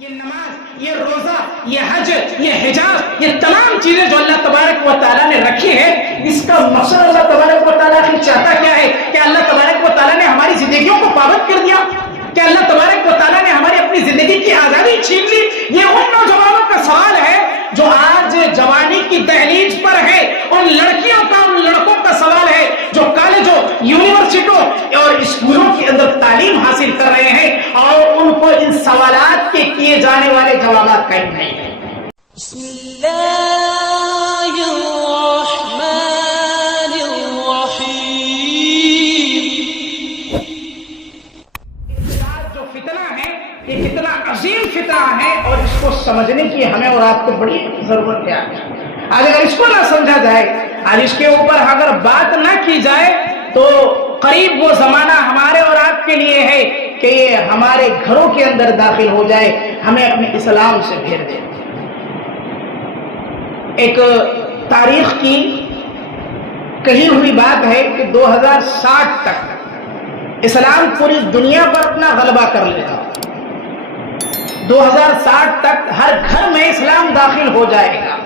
یہ نماز، یہ روزہ، یہ حج، یہ حجاب، یہ تمام چیزیں جو اللہ تبارک و تعالیٰ نے رکھی ہے، اس کا مقصد اللہ تبارک و تعالیٰ چاہتا کیا ہے؟ کہ اللہ تبارک و تعالیٰ نے ہماری زندگیوں کو پابند کر دیا، کہ اللہ تبارک و تعالیٰ نے ہماری اپنی زندگی کی آزادی چھین لی؟ یہ ان نوجوانوں کا سوال ہے جو آج جوانی کی دہلیز پر ہے، ان لڑکیوں کا، ان لڑکوں کا سوال ہے جو کالجوں، یونیورسٹیوں اور اسکولوں کے اندر تعلیم حاصل کر رہے ہیں اور ان کو ان سوالات کے کیے جانے والے جوابات کا علم نہیں ہے۔ بسم اللہ الرحمن الرحیم۔ جو فتنہ ہے، یہ فتنہ عظیم فتنہ ہے اور اس کو سمجھنے کی ہمیں اور آپ کو بڑی ضرورت ہے۔ آج اگر اس کو نہ سمجھا جائے، آج اس کے اوپر اگر بات نہ کی جائے تو قریب وہ زمانہ ہمارے اور آپ کے لیے ہے کہ یہ ہمارے گھروں کے اندر داخل ہو جائے، ہمیں اپنے اسلام سے پھیر دے۔ ایک تاریخ کی کہی ہوئی بات ہے کہ 2060 تک اسلام پوری دنیا پر اپنا غلبہ کر لے گا۔ 2060 تک ہر گھر میں اسلام داخل ہو جائے گا۔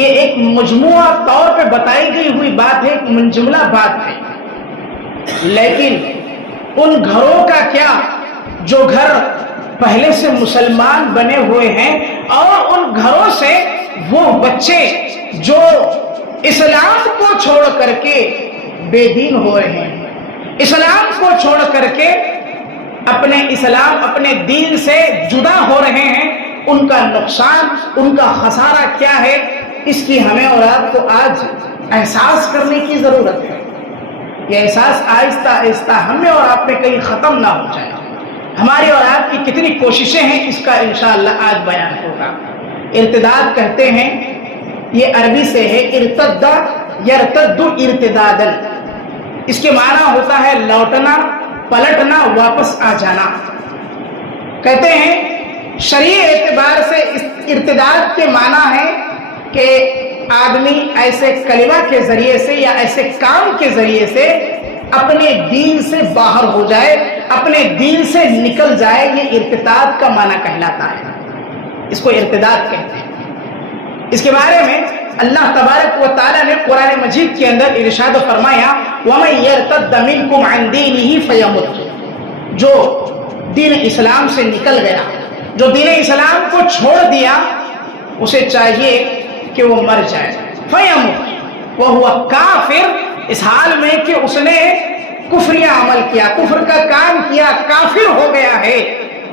یہ ایک مجموعہ طور پہ بتائی گئی ہوئی بات ہے، ایک منجملہ بات ہے، لیکن ان گھروں کا کیا جو گھر پہلے سے مسلمان بنے ہوئے ہیں، اور ان گھروں سے وہ بچے جو اسلام کو چھوڑ کر کے بے دین ہو رہے ہیں، اسلام کو چھوڑ کر کے اپنے اسلام، اپنے دین سے جدا ہو رہے ہیں، ان کا نقصان، ان کا خسارہ کیا ہے، اس کی ہمیں اور آپ کو آج احساس کرنے کی ضرورت ہے۔ یہ احساس آہستہ آہستہ ہمیں اور آپ میں کہیں ختم نہ ہو جائے۔ ہماری اور آپ کی کتنی کوششیں ہیں، اس کا انشاءاللہ آج بیان ہوگا۔ ارتداد کہتے ہیں، یہ عربی سے ہے ارتد یرتد ارتدادا، اس کے معنی ہوتا ہے لوٹنا، پلٹنا، واپس آ جانا۔ کہتے ہیں شرعی اعتبار سے ارتداد کے معنی ہے کہ آدمی ایسے کلمہ کے ذریعے سے یا ایسے کام کے ذریعے سے اپنے دین سے باہر ہو جائے، اپنے دین سے نکل جائے، یہ ارتداد کا معنی کہلاتا ہے، اس کو ارتداد کہتے ہیں۔ اس کے بارے میں اللہ تبارک و تعالیٰ نے قرآن مجید کے اندر ارشاد فرمایا، وَمَن يَرْتَدَّ مِنْكُمْ عَنْ دِينِهِ فَيَمُتْ، جو دین اسلام سے نکل گیا، جو دین اسلام کو چھوڑ دیا، اسے چاہیے کہ وہ مر جائے۔ فَيَمُتْ وَهُوَ كَافِرٌ، اس حال میں کہ اس نے کفریہ عمل کیا، کفر کا کام کیا، کافر ہو گیا ہے۔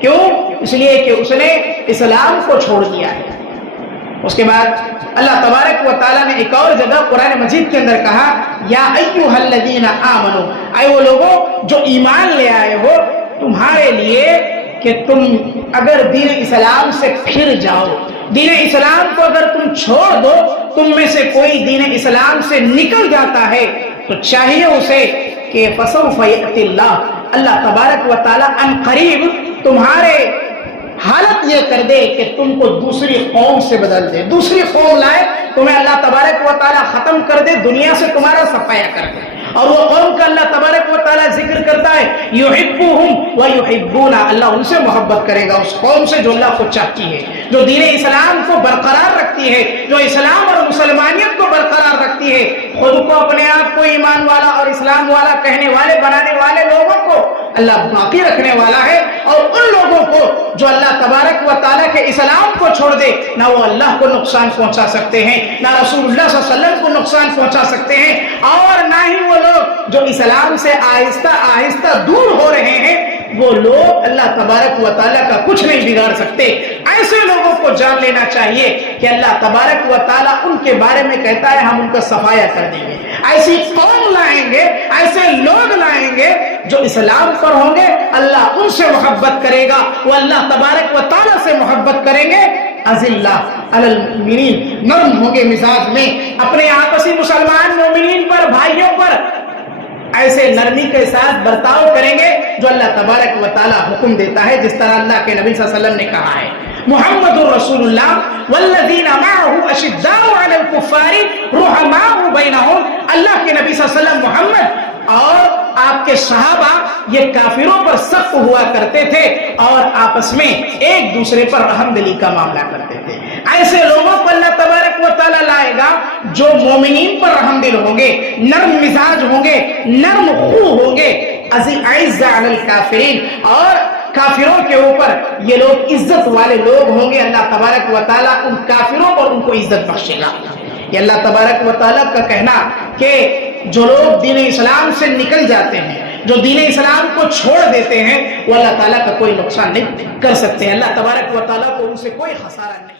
کیوں؟ اس لیے کہ اس نے اسلام کو چھوڑ دیا ہے۔ اس کے بعد اللہ تبارک و تعالیٰ نے ایک اور جگہ قرآن مجید کے اندر کہا، یا ایھا الذین آمنوا، اے وہ لوگوں جو ایمان لے آئے ہو، تمہارے لیے کہ تم اگر دین اسلام سے پھر جاؤ، دین اسلام کو اگر تم چھوڑ دو، تم میں سے کوئی دین اسلام سے نکل جاتا ہے، تو چاہیے اسے کہ فسوف یأتی اللہ، اللہ تبارک و تعالیٰ ان قریب تمہارے حالت یہ کر دے کہ تم کو دوسری قوم سے بدل دے، دوسری قوم لائے، تمہیں اللہ تبارک و تعالیٰ ختم کر دے، دنیا سے تمہارا صفایا کر دے۔ اور وہ قوم کا اللہ تبارک و تعالیٰ ذکر کرتا ہے، یحبہم ویحبون، اللہ ان سے محبت کرے گا، اس قوم سے جو اللہ کو چاہتی ہے، جو دین اسلام کو برقرار رکھتی ہے، جو اسلام اور مسلمانیت کو برقرار رکھتی ہے، خود کو اپنے آپ کو ایمان والا اور اسلام والا کہنے والے، بنانے والے لوگوں کو اللہ باقی رکھنے والا ہے، اور ان لوگوں کو جو اللہ تبارک و تعالیٰ کے اسلام کو چھوڑ دے، نہ وہ اللہ کو نقصان پہنچا سکتے ہیں، نہ رسول اللہ صلی اللہ علیہ وسلم کو نقصان پہنچا سکتے ہیں، اور نہ ہی وہ لوگ جو اسلام سے آہستہ آہستہ دور ہو رہے ہیں، وہ لوگ اللہ تبارک و تعالیٰ کا کچھ نہیں بگاڑ سکتے۔ ایسے لوگوں کو جان لینا چاہیے کہ اللہ تبارک و تعالیٰ ان کے بارے میں کہتا ہے ہم ان کا صفایا کر دیں گے، ایسی قوم لائیں گے، ایسے لوگ لائیں گے جو اسلام پر ہوں گے، اللہ ان سے محبت کرے گا، وہ اللہ تبارک و تعالیٰ سے محبت کریں گے۔ اذلہ علی المؤمنین، نرم ہوں گے مزاج میں، اپنے آپسی مسلمان مومنین پر، بھائیوں پر ایسے نرمی کے ساتھ برتاؤ کریں گے جو اللہ تبارک و تعالیٰ حکم دیتا ہے، جس طرح اللہ کے نبی صلی اللہ علیہ وسلم نے کہا ہے، محمد رسول اللہ والذین معه اشداء علی الکفار رحماء بینہم، اللہ کے نبی صلی اللہ علیہ وسلم محمد اور آپ کے صحابہ یہ کافروں پر سخت ہوا کرتے تھے اور آپس میں ایک دوسرے پر رحم دلی کا معاملہ کرتے تھے. ایسے لوگوں کو اللہ تبارک و تعالیٰ لائے گا جو مومنین پر رحم دل ہوں گے, نرم مزاج ہوں گے, نرم خو ہوں گے, اعز علی الکافرین, اور کافروں کے اوپر یہ لوگ عزت والے لوگ ہوں گے. اللہ تبارک و تعالیٰ ان کافروں پر ان کو عزت بخشے گا. یہ اللہ تبارک و تعالیٰ کا کہنا کہ جو لوگ دین اسلام سے نکل جاتے ہیں, جو دین اسلام کو چھوڑ دیتے ہیں, وہ اللہ تعالیٰ کا کوئی نقصان نہیں کر سکتے ہیں. اللہ تبارک و تعالیٰ کو ان سے کوئی خسارہ نہیں.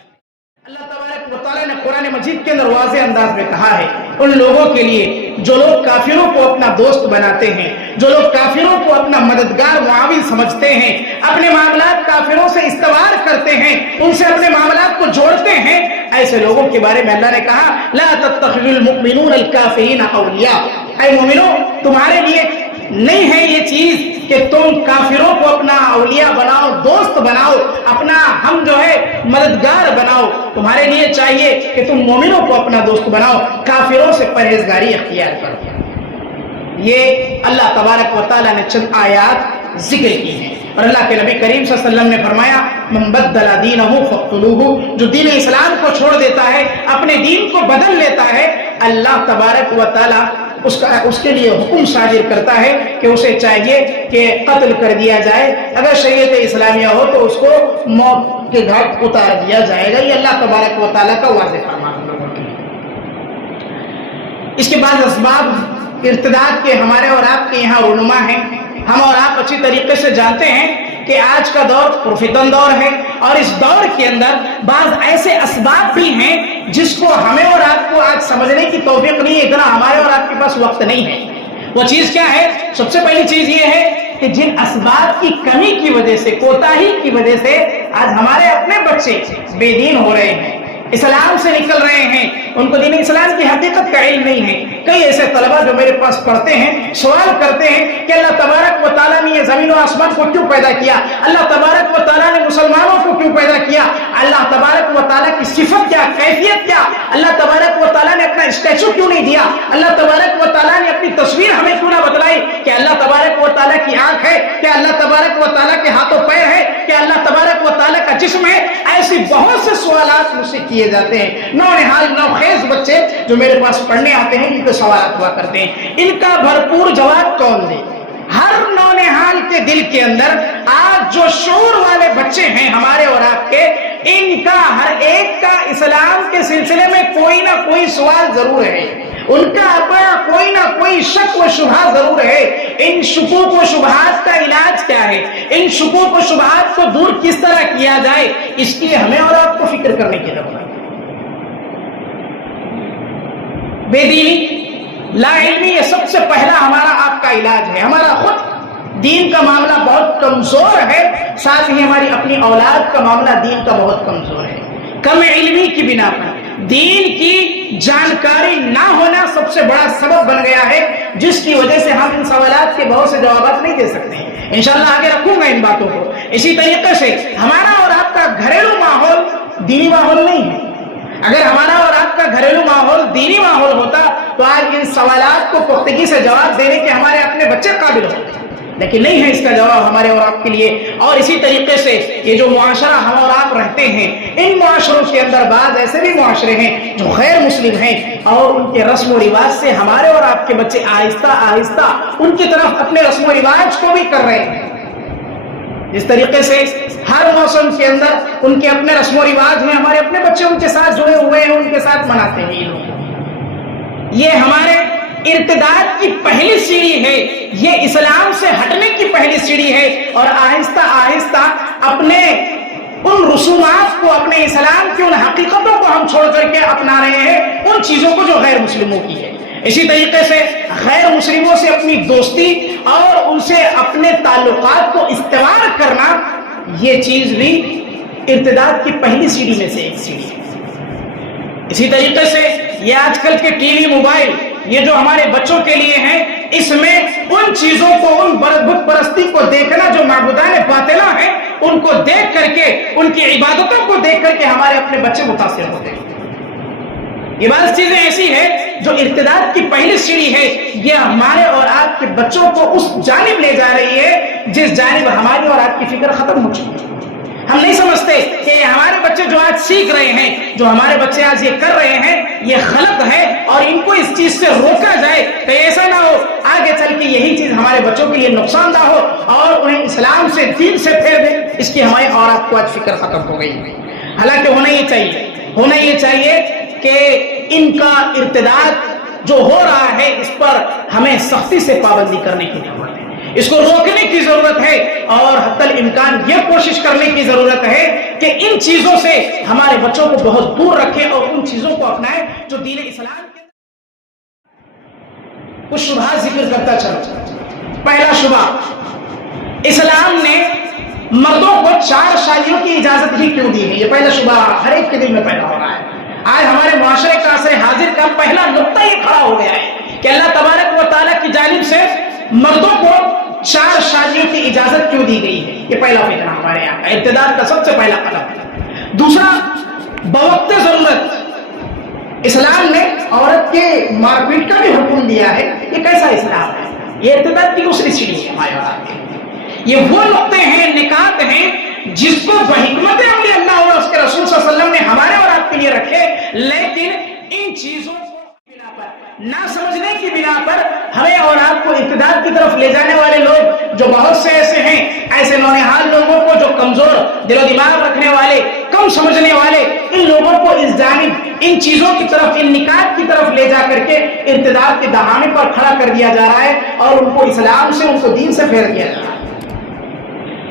اللہ تبارک و تعالیٰ نے قرآن مجید کے اندر واضح انداز میں کہا ہے ان لوگوں کے لیے جو لوگ کافروں کو اپنا دوست بناتے ہیں, جو لوگ کافروں کو اپنا مددگار معاون سمجھتے ہیں, اپنے معاملات کافروں سے استوار کرتے ہیں, ان سے اپنے معاملات کو جوڑتے ہیں, ایسے لوگوں کے بارے میں اللہ نے کہا لا تتخذوا المؤمنون الکافرین اولیاء. اے مومنوں, تمہارے لیے نہیں ہے یہ چیز کہ تم کافروں کو اپنا اولیاء بناؤ, دوست بناؤ, اپنا ہم جو ہے مددگار بناؤ. تمہارے لیے چاہیے کہ تم مومنوں کو اپنا دوست بناؤ, کافروں سے پرہیزگاری اختیار کرو. یہ اللہ تبارک و تعالیٰ نے چند آیات ذکر کی ہیں اور اللہ کے نبی کریم صلی اللہ علیہ وسلم نے فرمایا من بدل دینہ فاقتلوہ, جو دین اسلام کو چھوڑ دیتا ہے, اپنے دین کو بدل لیتا ہے, اللہ تبارک و تعالیٰ اس کے لیے حکم صادر کرتا ہے کہ اسے چاہیے کہ قتل کر دیا جائے. اگر شریعت اسلامیہ ہو تو اس کو موت کے گھاٹ اتار دیا جائے گا. یہ اللہ تبارک و تعالیٰ کا واضح فرمان ہے. اس کے بعد اسباب ارتداد کے ہمارے اور آپ کے یہاں رونما ہیں. ہم اور آپ اچھی طریقے سے جانتے ہیں کہ آج کا دور پرفتن دور ہے اور اس دور کے اندر بعض ایسے اسباب بھی ہیں جس کو ہمیں اور آپ کو آج سمجھنے کی توفیق نہیں ہے, اتنا ہمارے اور آپ کے پاس وقت نہیں ہے. وہ چیز کیا ہے؟ سب سے پہلی چیز یہ ہے کہ جن اسباب کی کمی کی وجہ سے, کوتاہی کی وجہ سے آج ہمارے اپنے بچے بے دین ہو رہے ہیں, اسلام سے نکل رہے ہیں, ان کو دین اسلام کی حقیقت کا علم نہیں ہے. کئی ایسے طلبہ جو میرے پاس پڑھتے ہیں سوال کرتے ہیں کہ اللہ تبارک و تعالیٰ نے یہ زمین و آسمان کو کیوں پیدا کیا, اللہ تبارک و تعالیٰ نے مسلمانوں کو کیوں پیدا کیا, اللہ تبارک و تعالیٰ کی صفت کیا, کیفیت کیا, اللہ تبارک و تعالیٰ نے اپنا اسٹیچو کیوں نہیں دیا, اللہ تبارک و تعالیٰ نے اپنی تصویر ہمیں کیوں نہ بتلائی, کہ اللہ تبارک و تعالیٰ کی آنکھ ہے, کہ اللہ تبارک و تعالیٰ کے ہاتھوں پیر ہے, کہ اللہ تبارک و تعالیٰ کا جسم ہے. ایسی بہت سے سوالات مجھ سے کیے جاتے ہیں. نونہال نوخیز بچے جو میرے پاس پڑھنے آتے ہیں ان کے سوالات ہوا کرتے ہیں, ان کا بھرپور جواب کون دے؟ ہر نونہال کے دل کے اندر آج جو شعور والے بچے ہیں ہمارے اور آپ کے, ان کا ہر ایک کا اسلام کے سلسلے میں کوئی نہ کوئی سوال ضرور ہے, ان کا اپنا کوئی نہ کوئی شک و شبہ ضرور ہے. ان شکوک و شبہات کا علاج کیا ہے, ان شکوک و شبہات کو دور کس طرح کیا جائے, اس لیے ہمیں اور آپ کو فکر کرنے کی ضرورت ہے. بے دینی, لا علمی, یہ سب سے پہلا ہمارا آپ کا علاج ہے. ہمارا خود دین کا معاملہ بہت کمزور ہے, ساتھ ہی ہماری اپنی اولاد کا معاملہ دین کا بہت کمزور ہے. کم علمی کی بنا پر دین کی جانکاری نہ ہونا سب سے بڑا سبب بن گیا ہے, جس کی وجہ سے ہم ان سوالات کے بہت سے جوابات نہیں دے سکتے ہیں. انشاءاللہ آگے رکھوں گا ان باتوں کو. اسی طریقے سے ہمارا اور آپ کا گھریلو ماحول دینی ماحول نہیں ہے. اگر ہمارا اور آپ کا گھریلو ماحول دینی ماحول ہوتا تو آج ان سوالات کو پختگی سے جواب دینے کے ہمارے اپنے بچے قابل ہوتے, لیکن نہیں ہے اس کا جواب ہمارے اور آپ کے لیے. اور اسی طریقے سے یہ جو معاشرہ ہم اور آپ رہتے ہیں, ان معاشروں کے اندر بعض ایسے بھی معاشرے ہیں جو غیر مسلم ہیں اور ان کے رسم و رواج سے ہمارے اور آپ کے بچے آہستہ آہستہ ان کی طرف اپنے رسم و رواج کو بھی کر رہے ہیں. جس طریقے سے ہر موسم کے اندر ان کے اپنے رسم و رواج ہیں, ہمارے اپنے بچے ان کے ساتھ جڑے ہوئے ہیں, ان کے ساتھ مناتے ہیں. یہ ہمارے ارتداد کی پہلی سیڑھی ہے, یہ اسلام سے ہٹنے کی پہلی سیڑھی ہے, اور آہستہ آہستہ اپنے ان رسومات کو, اپنے اسلام کی ان حقیقتوں کو ہم چھوڑ کر کے اپنا رہے ہیں ان چیزوں کو جو غیر مسلموں کی ہے. اسی طریقے سے غیر مسلموں سے اپنی دوستی اور ان سے اپنے تعلقات کو استوار کرنا, یہ چیز بھی ارتداد کی پہلی سیڑھی میں سے ایک سیڑھی ہے. اسی طریقے سے یہ آج کل کے ٹی وی, موبائل, یہ جو ہمارے بچوں کے لیے ہیں, اس میں ان چیزوں کو, ان بت پرستی کو دیکھنا جو معبودان باطلہ ہیں, ان کو دیکھ کر کے, ان کی عبادتوں کو دیکھ کر کے ہمارے اپنے بچے متاثر ہوتے ہیں. یہ بعض چیزیں ایسی ہیں جو ارتداد کی پہلی سیڑھی ہے، یہ ہمارے اور آپ کے بچوں کو اس جانب لے جا رہی ہے جس جانب ہماری اور آپ کی فکر ختم ہو چکی ہے۔ ہم نہیں سمجھتے کہ ہمارے بچے جو آج سیکھ رہے ہیں، جو ہمارے بچے آج یہ کر رہے ہیں، یہ غلط ہے اور ان کو اس چیز سے روکا جائے کہ ایسا نہ ہو آگے چل کے یہی چیز ہمارے بچوں کے لیے نقصان دہ ہو اور انہیں اسلام سے، دین سے پھیر دے۔ اس کی ہماری اور آپ کو آج فکر ختم ہو گئی۔ حالانکہ ہونا یہ چاہیے کہ ان کا ارتداد جو ہو رہا ہے اس پر ہمیں سختی سے پابندی کرنے کی ضرورت ہے، اس کو روکنے کی ضرورت ہے اور حتی الامکان یہ کوشش کرنے کی ضرورت ہے کہ ان چیزوں سے ہمارے بچوں کو بہت دور رکھیں اور ان چیزوں کو اپنائیں جو دین اسلام کے کچھ شبہات ذکر کرتا چلو۔ پہلا شبہ، اسلام نے مردوں کو 4 شادیوں کی اجازت ہی کیوں دی ہے؟ یہ پہلا شبہ ہر ایک کے دل میں پیدا ہو رہا ہے۔ آج ہمارے معاشرے کا عصر حاضر کا پہلا نقطہ یہ کھڑا ہو گیا ہے کہ اللہ تبارک و تعالیٰ کی جانب سے مردوں کو 4 شادیوں کی اجازت کیوں دی گئی ہے؟ یہ پہلا فتنہ ہمارے یہاں کا ارتداد کا سب سے پہلا قدم۔ دوسرا، بوقت ضرورت اسلام نے عورت کے مار پیٹ کا بھی حکم دیا ہے۔ یہ کیسا اسلام ہے؟ یہ ارتداد کی دوسری سیڑھی ہے ہمارے اور آپ کی۔ یہ وہ نقطے ہیں، نکات ہیں جس کو بحکمت عملی اللہ اور اس کے رسول صلی اللہ علیہ وسلم نے ہمارے اور آپ کے لیے رکھے، لیکن ان چیزوں کو بنا پر، نہ سمجھنے کی بنا پر ہمیں اور آپ کو ارتداد کی طرف لے جانے والے لوگ جو بہت سے ایسے ہیں، ایسے نونہال لوگوں کو جو کمزور دل و دماغ رکھنے والے، کم سمجھنے والے، ان لوگوں کو اس جانب، ان چیزوں کی طرف، ان نکات کی طرف لے جا کر کے ارتداد کے دہانے پر کھڑا کر دیا جا رہا ہے اور ان کو اسلام سے، ان کو دین سے پھیر دیا جا رہا ہے۔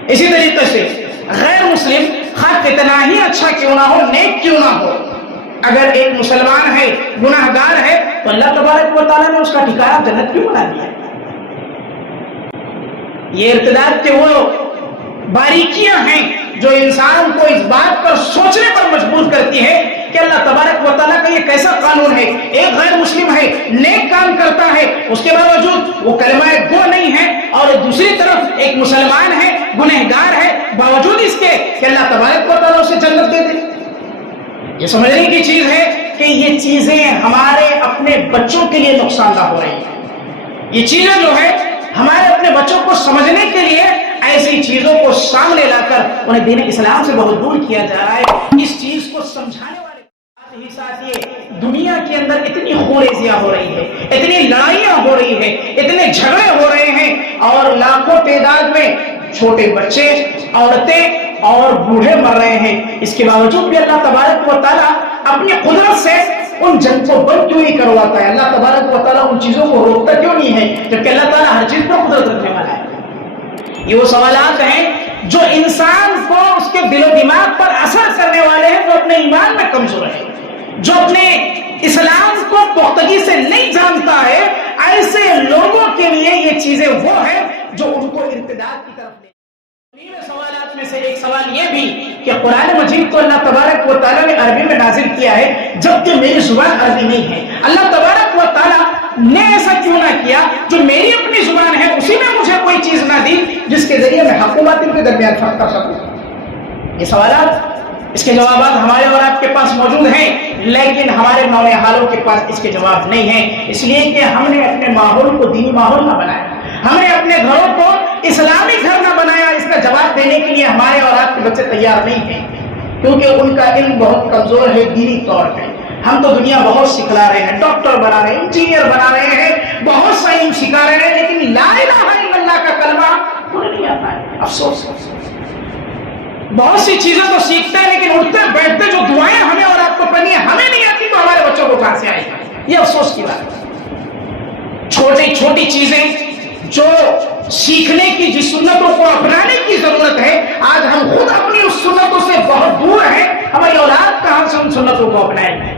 اسی طریقے سے غیر مسلم خواہ کتنا ہی اچھا کیوں نہ ہو، نیک کیوں نہ ہو، اگر ایک مسلمان ہے، گناہ گار ہے، تو اللہ تبارک و تعالیٰ نے اس کا ٹھکانہ جنت کیوں بنا دیا؟ یہ ارتداد کے وہ باریکیاں ہیں جو انسان کو اس بات پر سوچنے پر مجبور کرتی ہے کہ اللہ تبارک و تعالیٰ کا یہ کیسا قانون ہے۔ ایک غیر مسلم ہے، نیک کام کرتا ہے، اس کے باوجود وہ کلمہ گو نہیں ہے، اور دوسری طرف ایک مسلمان ہے، گنہگار ہے، باوجود اس کے کہ اللہ تبارک و تعالیٰ اسے جنت دے دے۔ یہ سمجھنے کی چیز ہے کہ یہ چیزیں ہمارے اپنے بچوں کے لیے نقصان دہ ہو رہی ہیں۔ یہ چیزیں جو ہے ہمارے اپنے بچوں کو سمجھنے کے لیے ایسی چیزوں کو سامنے لا کر انہیں دین اسلام سے بہت دور کیا جا رہا ہے۔ اس چیز کو سمجھانے والے ساتھ یہ دنیا کے اندر اتنی خونریزیاں ہو رہی ہے، اتنی لڑائیاں ہو رہی ہیں، اتنے جھگڑے ہو رہے ہیں، اور لاکھوں تعداد میں چھوٹے بچے، عورتیں اور بوڑھے مر رہے ہیں۔ اس کے باوجود بھی اللہ تبارک و تعالیٰ اپنی قدرت سے ان جنگ کو بند کیوں نہیں کرواتا ہے؟ اللہ تبارک و تعالیٰ ان چیزوں کو روکتا کیوں نہیں ہے جبکہ اللہ تعالیٰ ہر چیز پر قدرت رکھنے والا ہے؟ یہ وہ سوالات ہیں جو انسان کو اس کے دل و دماغ پر اثر کرنے والے ہیں، جو اپنے ایمان میں کمزور ہے، جو اپنے اسلام کو پختگی سے نہیں جانتا ہے۔ ایسے لوگوں کے لیے یہ چیزیں وہ ہیں جو ان کو ارتداد کی طرف لے۔ سوالات میں سے ایک سوال یہ بھی کہ قرآن مجید کو اللہ تبارک و تعالیٰ نے عربی میں نازل کیا ہے جبکہ میری زبان عربی نہیں ہے۔ اللہ تبارک و تعالیٰ نے ایسا کیوں نہ کیا جو میری اپنی زبان ہے اسی میں مجھے کوئی چیز نہ دی جس کے ذریعے میں حق و باطل کے درمیان فرق کر سکوں؟ یہ سوالات، اس کے جوابات ہمارے اور آپ کے پاس موجود ہیں، لیکن ہمارے نونہالوں کے پاس اس کے جواب نہیں ہیں، اس لیے کہ ہم نے اپنے ماحول کو دینی ماحول نہ بنایا، ہم نے اپنے گھروں کو اسلامی گھر نہ بنایا۔ اس کا جواب دینے کے لیے ہمارے اور آپ کے بچے تیار نہیں ہیں کیونکہ ان کا علم بہت کمزور ہے دینی طور پہ۔ ہم تو دنیا بہت سکھلا رہے ہیں، ڈاکٹر بنا رہے ہیں، انجینئر بنا رہے ہیں، بہت سا علم سکھا رہے ہیں، لیکن لا الہ الا اللہ کا کلمہ انہیں نہیں آتا ہے۔ افسوس، بہت سی چیزیں تو سیکھتے ہیں لیکن اٹھتے بیٹھتے جو دعائیں ہمیں اور آپ کو پڑھنی ہے ہمیں نہیں آتی تو ہمارے بچوں کو کہاں سے آئے گی؟ یہ افسوس کی بات ہے۔ چھوٹی چھوٹی چیزیں جو سیکھنے کی، جس سنتوں کو اپنانے کی ضرورت ہے، آج ہم خود اپنی اس سنتوں سے بہت دور ہیں۔ ہماری اولاد کہاں سے ان سنتوں کو اپنائیں گے؟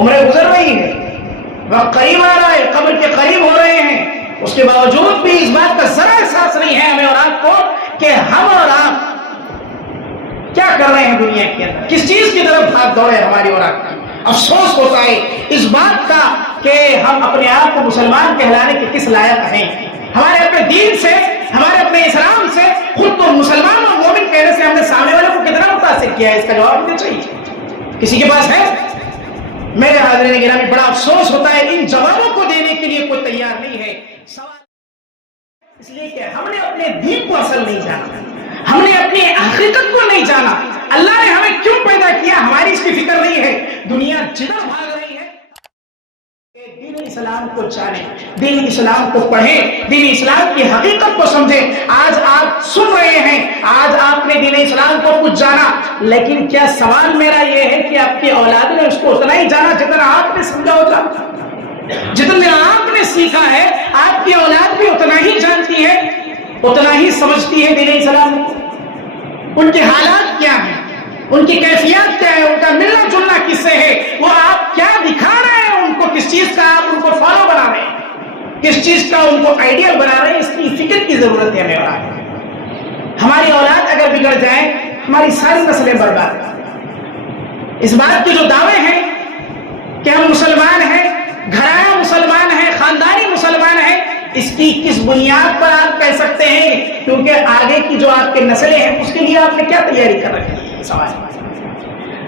عمریں گزر رہی ہے، وقت قریب آ رہا ہے، قبر کے قریب ہو رہے ہیں، اس کے باوجود بھی اس بات کا ذرا احساس نہیں ہے ہمیں اور آپ کو کہ ہم اور آپ کیا کر رہے ہیں دنیا کے اندر، کس چیز کی طرف بھاگ دوڑ ہے ہماری اور آپ کی۔ افسوس ہوتا ہے اس بات کا کہ ہم اپنے آپ کو مسلمان کہلانے کے کس لائق ہیں۔ ہمارے اپنے دین سے، ہمارے اپنے اسلام سے، خود تو مسلمان اور مومن کہنے سے ہم نے سامنے والے کو کتنا متاثر کیا ہے؟ اس کا جواب مجھے چاہیے۔ کسی کے پاس ہے؟ میرے حاضرین گرامی بڑا افسوس ہوتا ہے ان جوابوں کو دینے کے لیے کوئی تیار نہیں ہے. سوال اس لیے کہ ہم نے اپنے دین کو اصل نہیں جانا, ہم نے اپنی حقیقت کو نہیں جانا. اللہ نے ہمیں کیوں پیدا کیا ہماری اس کی فکر نہیں ہے. دنیا جدھر بھاگ رہی ہے دین اسلام کو جانیں, دین اسلام کو پڑھیں, دین اسلام کی حقیقت کو سمجھیں. آج آپ سن رہے ہیں, آج آپ نے دین اسلام کو کچھ جانا, لیکن کیا سوال میرا یہ ہے کہ آپ کی اولاد نے اس کو اتنا ہی جانا جتنا آپ نے سمجھا ہوتا؟ جتنا آپ نے سیکھا ہے آپ کی اولاد بھی اتنا ہی جانتی ہے, اتنا ہی سمجھتی ہے دین اسلام کو؟ ان کے حالات کیا ہیں, ان کی کیفیت کیا ہے, ان کا ملنا جلنا کس سے ہے, وہ آپ کیا دکھا رہے ہیں ان کو, کس چیز کا آپ ان کو فالو بنا رہے ہیں, کس چیز کا ان کو آئیڈیل بنا رہے ہیں, اس کی فکر کی ضرورت ہے ہمیں. اور ہماری اولاد اگر بگڑ جائے ہماری ساری نسلیں برباد. اس بات کے جو دعوے ہیں کہ ہم مسلمان ہیں, گھرانہ مسلمان ہیں, خاندانی مسلمان ہیں, اس کی کس بنیاد پر آپ کہہ سکتے ہیں؟ کیونکہ آگے کی جو آپ کے نسلیں ہیں اس کے لیے آپ نے کیا تیاری کر رکھی ہے؟ سوال.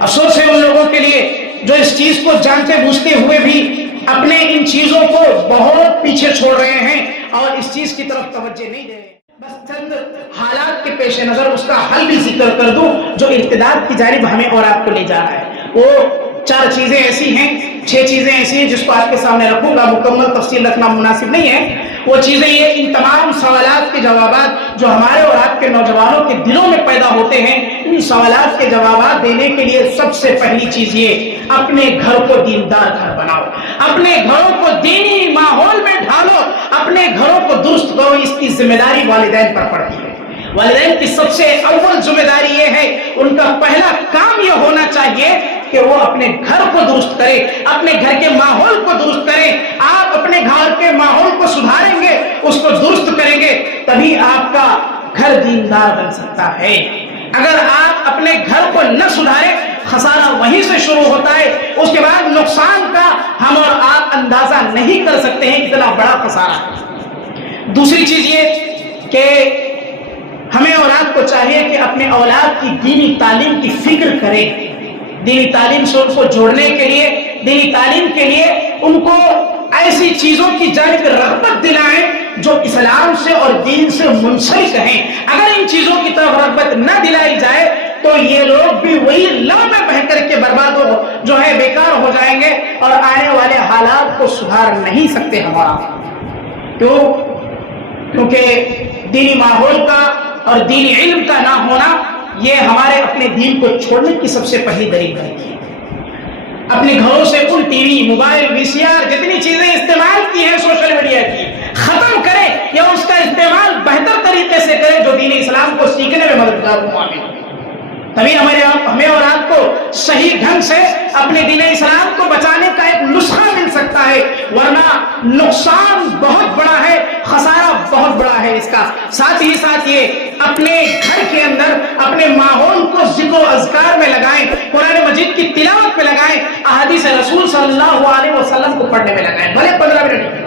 افسوس ہے ان لوگوں کے لیے جو اس چیز کو جانتے بوجھتے ہوئے بھی اپنے ان چیزوں کو بہت پیچھے چھوڑ رہے ہیں اور اس چیز کی طرف توجہ نہیں دے رہے. بس چند حالات کے پیش نظر اس کا حل بھی ذکر کر دوں جو ارتداد کی جانب ہمیں اور آپ کو لے جا رہا ہے. وہ 4 چیزیں ایسی ہیں, 6 چیزیں ایسی ہیں جس کو آپ کے سامنے رکھوں گا, مکمل تفصیل رکھنا مناسب نہیں ہے. وہ چیزیں یہ, ان تمام سوالات کے جوابات جو ہمارے اور آپ کے نوجوانوں کے دلوں میں پیدا ہوتے ہیں, ان سوالات کے جوابات دینے کے لیے سب سے پہلی چیز یہ, اپنے گھر کو دیندار گھر بناؤ, اپنے گھروں کو دینی ماحول میں ڈھالو, اپنے گھروں کو درست کرو. اس کی ذمہ داری والدین پر پڑتی ہے. والدین کی سب سے اول ذمہ داری یہ ہے, ان کا پہلا کام یہ ہونا چاہیے کہ وہ اپنے گھر کو درست کرے, اپنے گھر کے ماحول کو درست کرے. آپ اپنے گھر کے ماحول کو سدھاریں گے, اس کو درست کریں گے, تبھی آپ کا گھر دیندار بن سکتا ہے. اگر آپ اپنے گھر کو نہ سدھاریں, خسارہ وہیں سے شروع ہوتا ہے. اس کے بعد نقصان کا ہم اور آپ اندازہ نہیں کر سکتے ہیں اتنا بڑا خسارہ ہے. دوسری چیز یہ کہ ہمیں اور آپ کو چاہیے کہ اپنے اولاد کی دینی تعلیم کی فکر کریں. دینی تعلیم سے ان کو جوڑنے کے لیے, دینی تعلیم کے لیے ان کو ایسی چیزوں کی جانب رغبت دلائیں جو اسلام سے اور دین سے منسلک ہیں. اگر ان چیزوں کی طرف رغبت نہ دلائی جائے تو یہ لوگ بھی وہی لو میں بہ کر کے برباد جو ہے بیکار ہو جائیں گے اور آنے والے حالات کو سدھار نہیں سکتے ہمارا. کیونکہ دینی ماحول کا اور دینی علم کا نہ ہونا یہ ہمارے اپنے دین کو چھوڑنے کی سب سے پہلی دلیل بنتی ہے. اپنے گھروں سے ان ٹی وی, موبائل, VCR جتنی چیزیں استعمال کی ہیں سوشل میڈیا کی, ختم کریں یا اس کا استعمال بہتر طریقے سے کریں جو دین اسلام کو سیکھنے میں مددگار ہو. تبھی ہمیں اور آپ کو صحیح ڈھنگ سے اپنے دین اسلام کو بچانے کا ایک نسخہ مل سکتا ہے, ورنہ نقصان بہت بڑا ہے, خسارہ بہت بڑا ہے اس کا. ساتھ ہی ساتھ یہ اپنے گھر کے اندر اپنے ماحول کو ذکر و اذکار میں لگائیں, قرآن مجید کی تلاوت میں لگائیں, احادیث رسول صلی اللہ علیہ وسلم کو پڑھنے میں لگائیں. بھلے 15 منٹ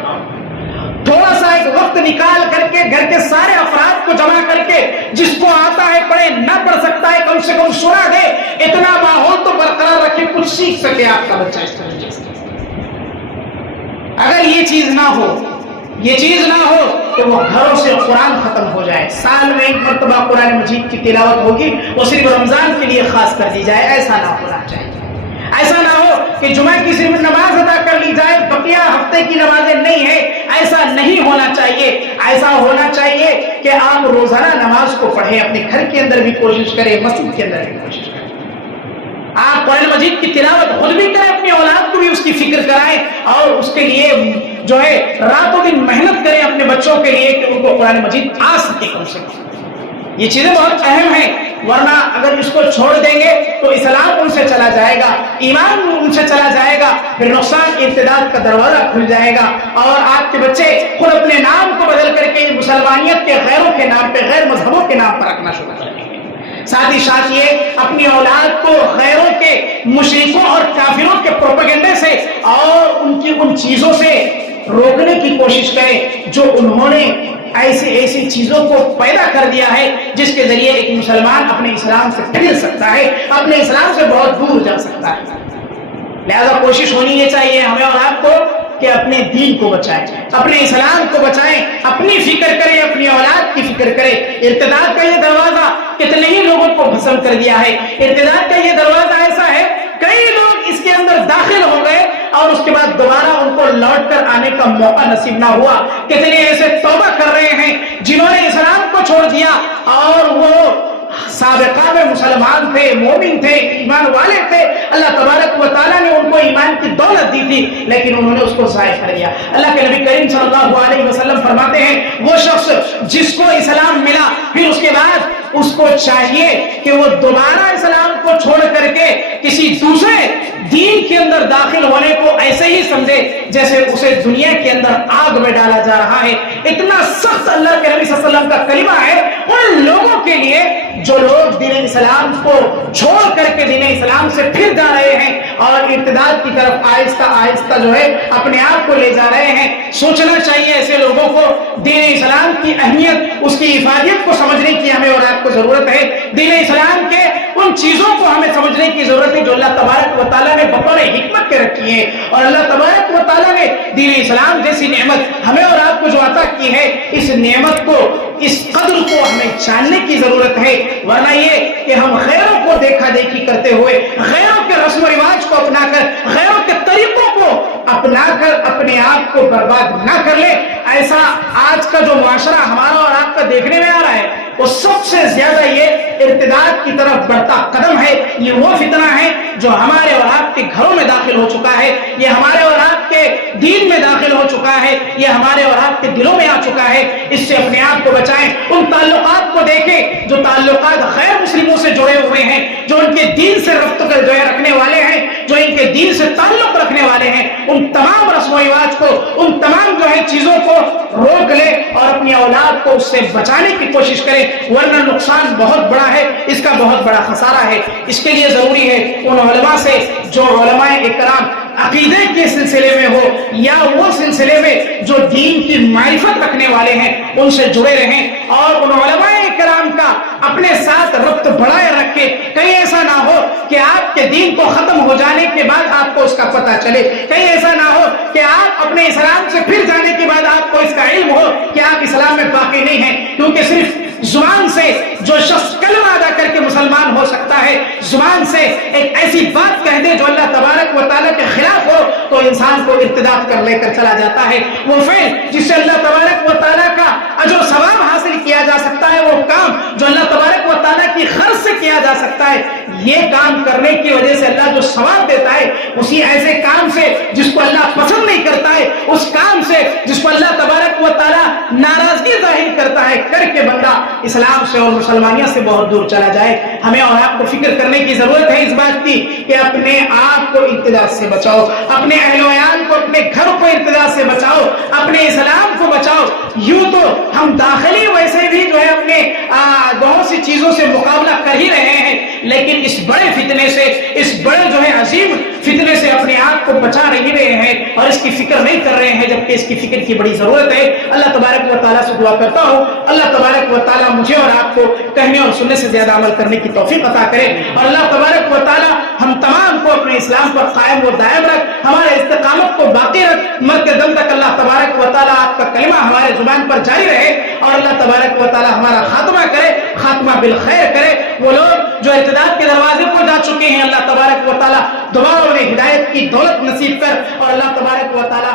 تھوڑا سا ایک وقت نکال کر کے گھر کے سارے افراد کو جمع کر کے, جس کو آتا ہے پڑھے, نہ پڑھ سکتا ہے کم سے کم سنا دے. اتنا ماحول تو برقرار رکھے کچھ سیکھ سکے آپ کا بچہ اس طریقے سے. اگر یہ چیز نہ ہو تو وہ گھروں سے قرآن ختم ہو جائے. سال میں 1 مرتبہ قرآن مجید کی تلاوت ہوگی, وہ صرف رمضان کے لیے خاص کر دی جائے, ایسا نہ ہونا چاہیے. ایسا نہ ہو کہ جمعہ کی صرف نماز ادا کر لی جائے, بقیہ ہفتے کی نمازیں نہیں ہیں, ایسا نہیں ہونا چاہیے. ایسا ہونا چاہیے کہ آپ روزانہ نماز کو پڑھیں, اپنے گھر کے اندر بھی کوشش کریں, مسجد کے اندر بھی کوشش کریں. آپ قرآن مجید کی تلاوت خود بھی کریں, اپنی اولاد کو بھی اس کی فکر کرائیں اور اس کے لیے جو ہے راتوں دن محنت کریں اپنے بچوں کے لیے کہ ان کو قرآن مجید آ سکے کم سے کم. یہ چیزیں بہت اہم ہیں, ورنہ اگر اس کو چھوڑ دیں گے تو اسلام ان سے چلا جائے گا, ایمان ان سے چلا جائے گا, پھر نقصان ارتداد کا دروازہ کھل جائے گا اور آپ کے بچے خود اپنے نام کو بدل کر کے مسلمانیت کے غیروں کے نام پہ, غیر مذہبوں کے نام پر رکھنا شروع کر دیں گے. ساتھ ہی ساتھ یہ اپنی اولاد کو غیروں کے, مشرکوں اور کافروں کے پروپیگنڈے سے اور ان چیزوں سے روکنے کی کوشش کریں جو انہوں نے ایسی چیزوں کو پیدا کر دیا ہے جس کے ذریعے ایک مسلمان اپنے اسلام سے پھر سکتا ہے, اپنے اسلام سے بہت دور جا سکتا ہے. لہذا کوشش ہونی یہ چاہیے ہمیں اور آپ کو کہ اپنے دین کو بچائیں، اپنے اسلام کو بچائیں، اپنی فکر کریں، اپنی اولاد کی فکر کریں۔ ارتداد کا یہ دروازہ کتنے ہی لوگوں کو بھسم کر دیا ہے، ارتداد کا یہ دروازہ ایسا ہے کئی لوگ اس کے اندر داخل ہو گئے اور اس کے بعد دوبارہ ان کو لوٹ کر آنے کا موقع نصیب نہ ہوا۔ کتنے ایسے توبہ کر رہے ہیں جنہوں نے اسلام کو چھوڑ دیا اور وہ سابقہ میں مسلمان تھے، مومن تھے، ایمان والے تھے، اللہ تبارک و تعالیٰ نے ان کو ایمان کی دولت دی تھی لیکن انہوں نے اس کو ضائع کر دیا۔ اللہ کے نبی کریم صلی اللہ علیہ وسلم فرماتے ہیں وہ شخص جس کو اسلام ملا پھر اس کے بعد اس کو چاہیے کہ وہ دوبارہ اسلام کو چھوڑ کر کے کسی دوسرے دین کے اندر داخل ہونے کو ایسے ہی سمجھے جیسے اسے دنیا کے اندر آگ میں ڈالا جا رہا ہے۔ اتنا سخت اللہ کے نبی صلی اللہ علیہ وسلم کا کلمہ ہے ان لوگوں کے لیے جو لوگ دین اسلام کو چھوڑ کر کے دین اسلام سے پھر جا رہے ہیں اور ارتداد کی طرف آہستہ آہستہ جو ہے اپنے آپ کو لے جا رہے ہیں۔ سوچنا چاہیے ایسے لوگوں کو دین اسلام کی اہمیت، اس کی افادیت کو سمجھنے کی ہمیں اور آپ کو ضرورت ہے۔ دین اسلام کے ان چیزوں کو ہمیں سمجھنے کی ضرورت ہے جو اللہ تبارک و تعالیٰ نے بطور حکمت کے رکھی ہے، اور اللہ تبارک و تعالیٰ نے دین اسلام جیسی نعمت ہمیں اور آپ کو جو عطا کی ہے اس نعمت کو، اس قدر کو ہمیں جاننے کی ضرورت ہے، ورنہ یہ کہ ہم غیروں کو دیکھا دیکھی کرتے ہوئے، غیروں کے رسم و رواج کو اپنا کر، غیروں کے طریقوں کو اپنا کر اپنے آپ کو برباد نہ کر لیں۔ ایسا آج کا جو معاشرہ ہمارا اور آپ کا دیکھنے میں آ رہا ہے وہ سب سے زیادہ یہ ارتداد کی طرف بڑھتا قدم ہے۔ یہ وہ فتنہ ہے جو ہمارے اور آپ کے گھروں میں داخل ہو چکا ہے، یہ ہمارے اور آپ کے دین میں داخل ہو چکا ہے، یہ ہمارے اور آپ کے دلوں میں آ چکا ہے۔ اس سے اپنے آپ کو بچائیں۔ ان تعلقات کو دیکھیں جو تعلقات غیر مسلموں سے جڑے ہوئے ہیں، جو ان کے دین سے ربط کر جو ہے رکھنے والے ہیں، جو ان کے دین سے تعلق رکھنے والے ہیں، ان تمام رسم و رواج کو، ان تمام جو ہے چیزوں کو روک لے اور اپنی اولاد کو اس سے بچانے کی کوشش کرے، ورنہ نقصان بہت بڑا ہے، اس کا بہت بڑا خسارہ ہے۔ اس کے لیے ضروری ہے ان علماء سے جو علماء اکرام عقیدے کے سلسلے میں ہو یا وہ سلسلے میں جو دین کی معرفت رکھنے والے ہیں ان سے جڑے رہیں، اور ان علماء کرام کا اپنے ساتھ ربط بڑھائے رکھے۔ کہیں ایسا نہ ہو کہ آپ کے دین کو ختم ہو جانے کے بعد آپ کو اس کا پتہ چلے، کہیں ایسا نہ ہو کہ آپ اپنے اسلام سے پھر جانے کے بعد آپ کو اس کا علم ہو کہ آپ اسلام میں باقی نہیں ہیں، کیونکہ صرف زبان سے جو شخص کلمہ ادا کر کے مسلمان ہو سکتا ہے، زبان سے ایک ایسی بات کہہ دے جو اللہ تبارک و تعالیٰ کے خلاف ہو تو انسان کو ارتداد کر لے کر چلا جاتا ہے۔ وہ فعل جس سے اللہ تبارک و تعالیٰ کا اجر و ثواب حاصل کیا جا سکتا ہے، وہ کام جو اللہ تبارک و تعالیٰ کی غرض سے کیا جا سکتا ہے، یہ کام کرنے کی وجہ سے اللہ جو ثواب دیتا ہے اسی ایسے کام سے جس کو اللہ پسند نہیں کرتا ہے، اس کام سے جس کو اللہ تبارک و تعالیٰ ناراضگی ظاہر کرتا ہے، کر کے بندہ اسلام سے اور مسلمانیت سے بہت دور چلا جائے۔ ہمیں اور آپ کو فکر کرنے کی ضرورت ہے اس بات کی کہ اپنے آپ کو ارتداد سے بچاؤ، اپنے اہل و عیال کو، اپنے گھر کو ارتداد سے بچاؤ، اپنے اسلام کو بچاؤ۔ یوں تو ہم داخلی ویسے بھی جو ہے اپنے بہت سی چیزوں سے مقابلہ کر ہی رہے ہیں، لیکن اس بڑے فتنے سے، اس بڑے جو ہے عظیم فتنے سے اپنے آپ کو بچا نہیں رہے ہیں اور اس کی فکر نہیں کر رہے ہیں، جبکہ اس کی فکر کی بڑی ضرورت ہے۔ اللہ تبارک و تعالیٰ سے دعا کرتا ہوں اللہ تبارک و تعالیٰ مجھے اور آپ کو کہنے اور سننے سے زیادہ عمل کرنے کی توفیق عطا کرے، اور اللہ تبارک و تعالیٰ ہم تمام کو اپنے اسلام پر قائم و دائم رکھ، ہمارے استقامت کو باقی رکھ، مرتے دم تک اللہ تبارک و تعالیٰ آپ کا کلمہ ہمارے زبان پر جاری رہے، اور اللہ تبارک و تعالیٰ ہمارا خاتمہ کرے، خاتمہ بالخیر کرے۔ وہ لوگ جو ارتداد کے دروازے پر جا چکے ہیں اللہ تبارک و تعالیٰ دوبارہ انہیں ہدایت کی دولت نصیب کر، اور اللہ تبارک و تعالیٰ